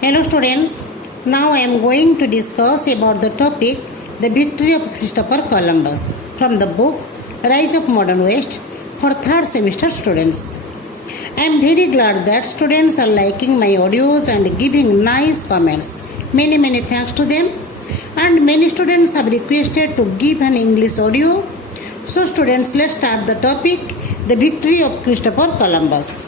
Hello students, now I am going to discuss about the topic the victory of Christopher Columbus from the book Rise of Modern West for 3rd semester students. I am very glad that students are liking my audios and giving nice comments. Many thanks to them, and many students have requested to give an English audio. So students, let's start the topic the victory of Christopher Columbus.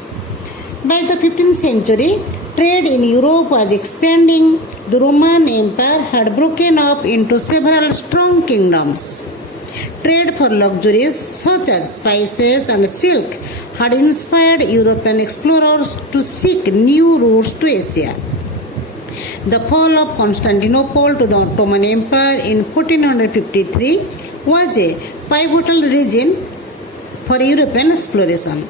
By the 15th century, trade in Europe was expanding. The Roman Empire had broken up into several strong kingdoms. Trade for luxuries such as spices and silk had inspired European explorers to seek new routes to Asia. The fall of Constantinople to the Ottoman Empire in 1453 was a pivotal region for European exploration.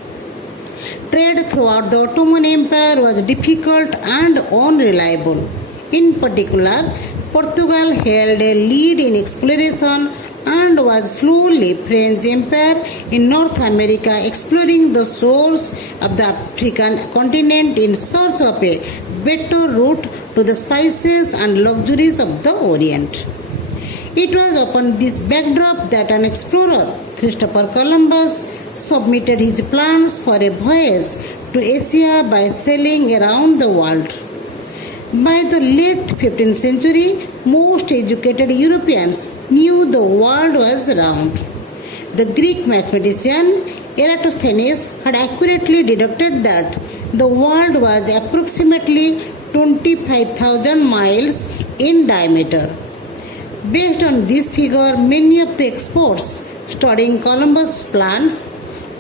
Trade throughout the Ottoman Empire was difficult and unreliable. In particular, Portugal held a lead in exploration and was slowly French Empire in North America exploring the shores of the African continent in search of a better route to the spices and luxuries of the Orient. It was upon this backdrop that an explorer, Christopher Columbus, submitted his plans for a voyage to Asia by sailing around the world. By the late 15th century, most educated Europeans knew the world was round. The Greek mathematician Eratosthenes had accurately deduced that the world was approximately 25,000 miles in diameter. Based on this figure, many of the experts studying Columbus' plans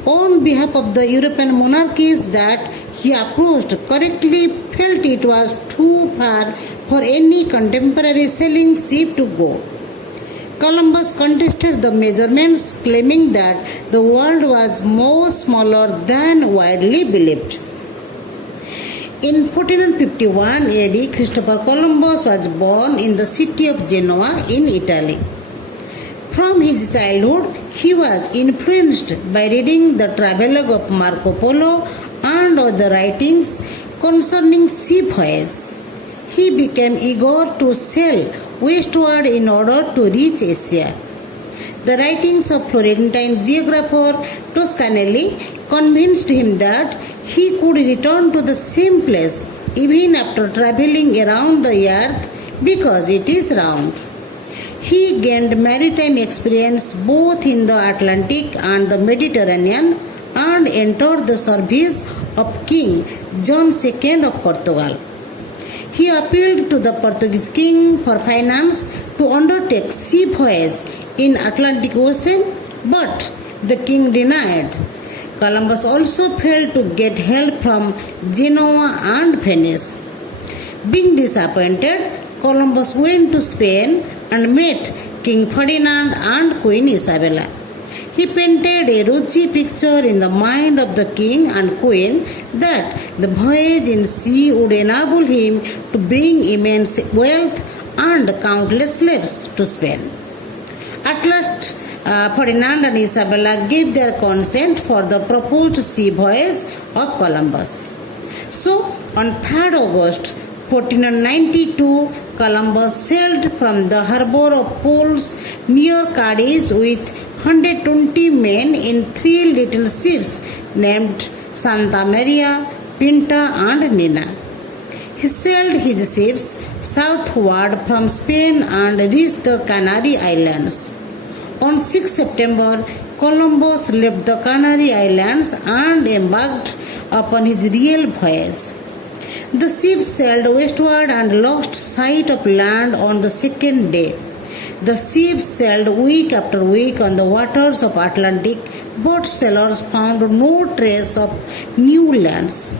on behalf of the European monarchies that he approached correctly felt it was too far for any contemporary sailing ship to go. Columbus contested the measurements, claiming that the world was more smaller than widely believed. In 1451 AD, Christopher Columbus was born in the city of Genoa in Italy. From his childhood, he was influenced by reading the travelogue of Marco Polo and other writings concerning sea voyages. He became eager to sail westward in order to reach Asia. The writings of Florentine geographer Toscanelli convinced him that he could return to the same place even after traveling around the earth because it is round. He gained maritime experience both in the Atlantic and the Mediterranean and entered the service of King John II of Portugal. He appealed to the Portuguese king for finance to undertake sea voyage in Atlantic Ocean, but the king denied. Columbus also failed to get help from Genoa and Venice. Being disappointed, Columbus went to Spain and met King Ferdinand and Queen Isabella. He painted a rosy picture in the mind of the king and queen that the voyage in sea would enable him to bring immense wealth and countless slaves to Spain. At last, Ferdinand and Isabella gave their consent for the proposed sea voyage of Columbus. So, on 3rd August 1492, Columbus sailed from the harbor of Poles near Cadiz with 120 men in 3 little ships named Santa Maria, Pinta and Nina. He sailed his ships southward from Spain and reached the Canary Islands. On 6 September, Columbus left the Canary Islands and embarked upon his real voyage. The ship sailed westward and lost sight of land on the 2nd day. The ship sailed week after week on the waters of Atlantic, but sailors found no trace of new lands.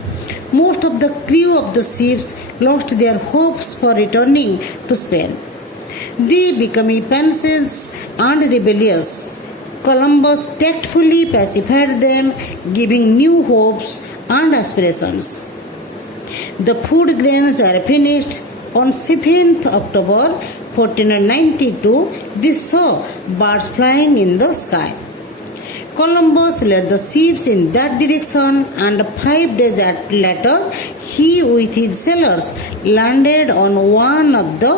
Most of the crew of the ships lost their hopes for returning to Spain. They became impatient and rebellious. Columbus tactfully pacified them, giving new hopes and aspirations. The food grains were finished. On 7th October 1492, they saw birds flying in the sky. Columbus led the ships in that direction, and 5 days later, he with his sailors landed on one of the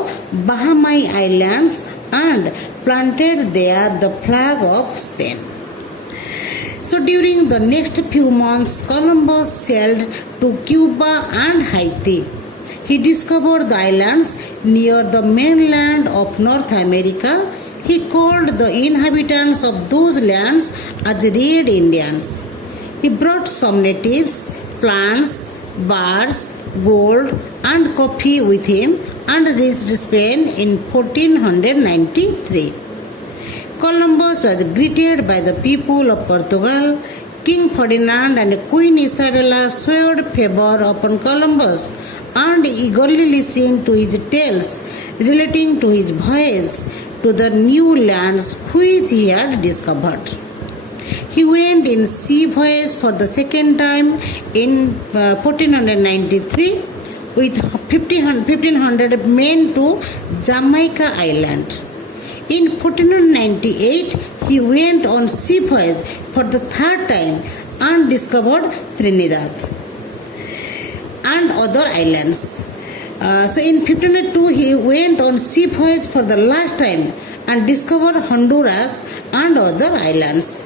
Bahama Islands and planted there the flag of Spain. So during the next few months, Columbus sailed to Cuba and Haiti. He discovered the islands near the mainland of North America. He called the inhabitants of those lands as Red Indians. He brought some natives, plants, birds, gold, and coffee with him and reached Spain in 1493. Columbus was greeted by the people of Portugal. King Ferdinand and Queen Isabella showed favor upon Columbus and eagerly listened to his tales relating to his voyage to the new lands which he had discovered. He went in sea voyage for the second time in 1493 with 1500 men to Jamaica Island. In 1498, he went on sea voyage for the third time and discovered Trinidad and other islands. So in 1502, he went on sea voyage for the last time and discovered Honduras and other islands.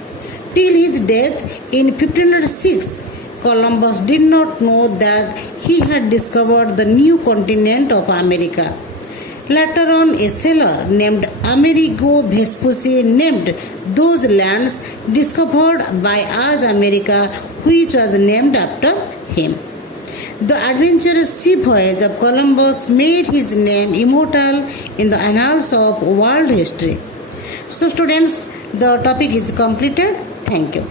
Till his death in 1506, Columbus did not know that he had discovered the new continent of America. Later on, a sailor named Amerigo Vespucci named those lands discovered by us America, which was named after him. The adventurous sea voyage of Columbus made his name immortal in the annals of world history. So students, the topic is completed. Thank you.